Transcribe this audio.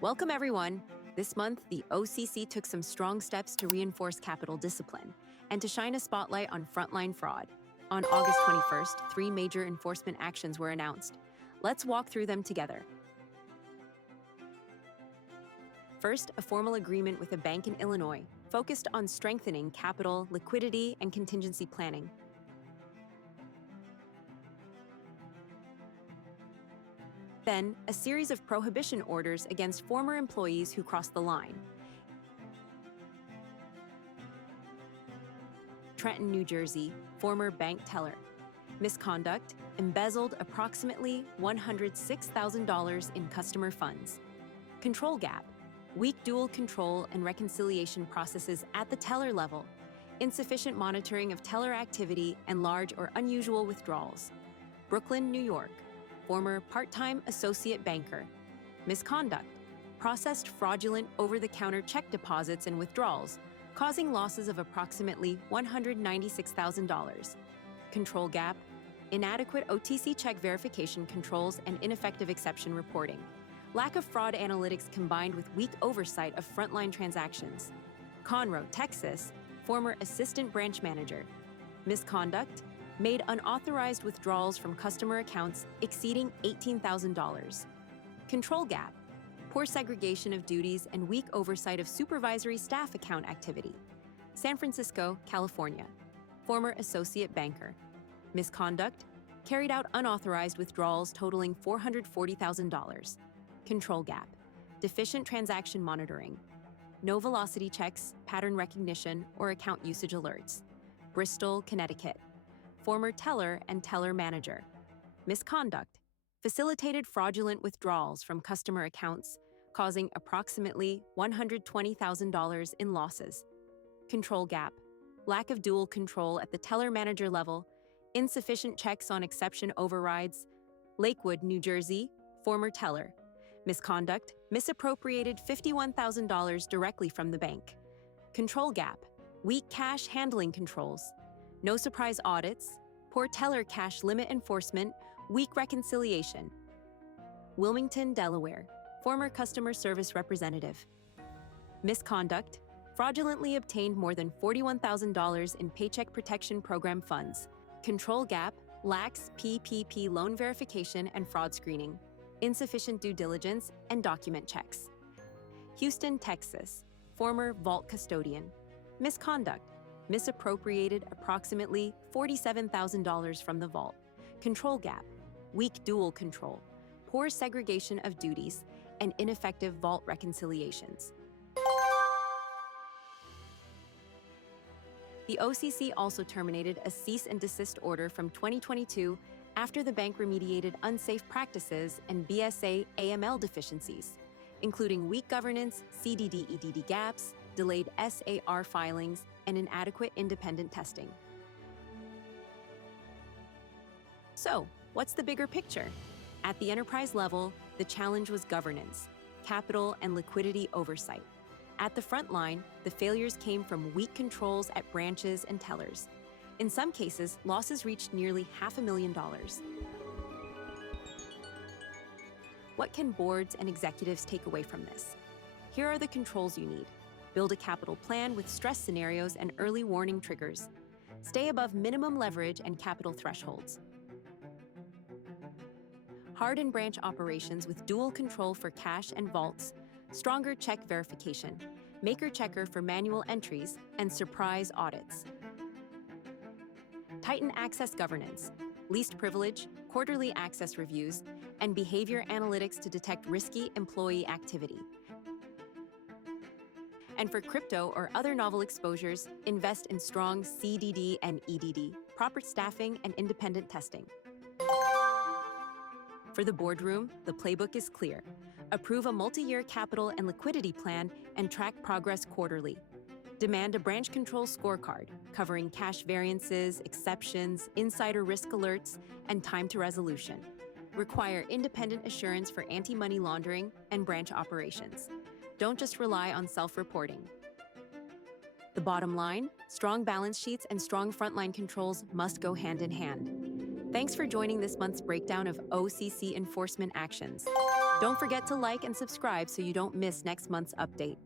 Welcome, everyone. This month, the OCC took some strong steps to reinforce capital discipline and to shine a spotlight on frontline fraud. On August 21st, 3 major enforcement actions were announced. Let's walk through them together. First, a formal agreement with a bank in Illinois, focused on strengthening capital, liquidity, and contingency planning. Then, a series of prohibition orders against former employees who crossed the line. Trenton, New Jersey, former bank teller. Misconduct, embezzled approximately $106,000 in customer funds. Control gap, weak dual control and reconciliation processes at the teller level. Insufficient monitoring of teller activity and large or unusual withdrawals. Brooklyn, New York, former part-time associate banker. Misconduct, processed fraudulent over-the-counter check deposits and withdrawals, causing losses of approximately $196,000. Control gap, inadequate OTC check verification controls and ineffective exception reporting. Lack of fraud analytics combined with weak oversight of frontline transactions. Conroe, Texas, former assistant branch manager. Misconduct, made unauthorized withdrawals from customer accounts exceeding $18,000. Control gap, poor segregation of duties and weak oversight of supervisory staff account activity. San Francisco, California, former associate banker. Misconduct, carried out unauthorized withdrawals totaling $440,000. Control gap, deficient transaction monitoring. No velocity checks, pattern recognition, or account usage alerts. Bristol, Connecticut, former teller and teller manager. Misconduct, facilitated fraudulent withdrawals from customer accounts, causing approximately $120,000 in losses. Control gap, lack of dual control at the teller manager level, insufficient checks on exception overrides. Lakewood, New Jersey, former teller. Misconduct, misappropriated $51,000 directly from the bank. Control gap, weak cash handling controls. No surprise audits, poor teller cash limit enforcement, weak reconciliation. Wilmington, Delaware, former customer service representative. Misconduct, fraudulently obtained more than $41,000 in Paycheck Protection Program funds. Control gap, lacks PPP loan verification and fraud screening. Insufficient due diligence and document checks. Houston, Texas, former vault custodian. Misconduct, misappropriated approximately $47,000 from the vault. Control gap, weak dual control, poor segregation of duties, and ineffective vault reconciliations. The OCC also terminated a cease and desist order from 2022 after the bank remediated unsafe practices and BSA AML deficiencies, including weak governance, CDD-EDD gaps, delayed SAR filings, and inadequate independent testing. So, what's the bigger picture? At the enterprise level, the challenge was governance, capital and liquidity oversight. At the front line, the failures came from weak controls at branches and tellers. In some cases, losses reached nearly $500,000. What can boards and executives take away from this? Here are the controls you need. Build a capital plan with stress scenarios and early warning triggers. Stay above minimum leverage and capital thresholds. Harden branch operations with dual control for cash and vaults, stronger check verification, maker checker for manual entries, and surprise audits. Tighten access governance, least privilege, quarterly access reviews, and behavior analytics to detect risky employee activity. And for crypto or other novel exposures, invest in strong CDD and EDD, proper staffing, and independent testing. For the boardroom, the playbook is clear. Approve a multi-year capital and liquidity plan and track progress quarterly. Demand a branch control scorecard covering cash variances, exceptions, insider risk alerts, and time to resolution. Require independent assurance for anti-money laundering and branch operations. Don't just rely on self-reporting. The bottom line, strong balance sheets and strong frontline controls must go hand in hand. Thanks for joining this month's breakdown of OCC enforcement actions. Don't forget to like and subscribe so you don't miss next month's update.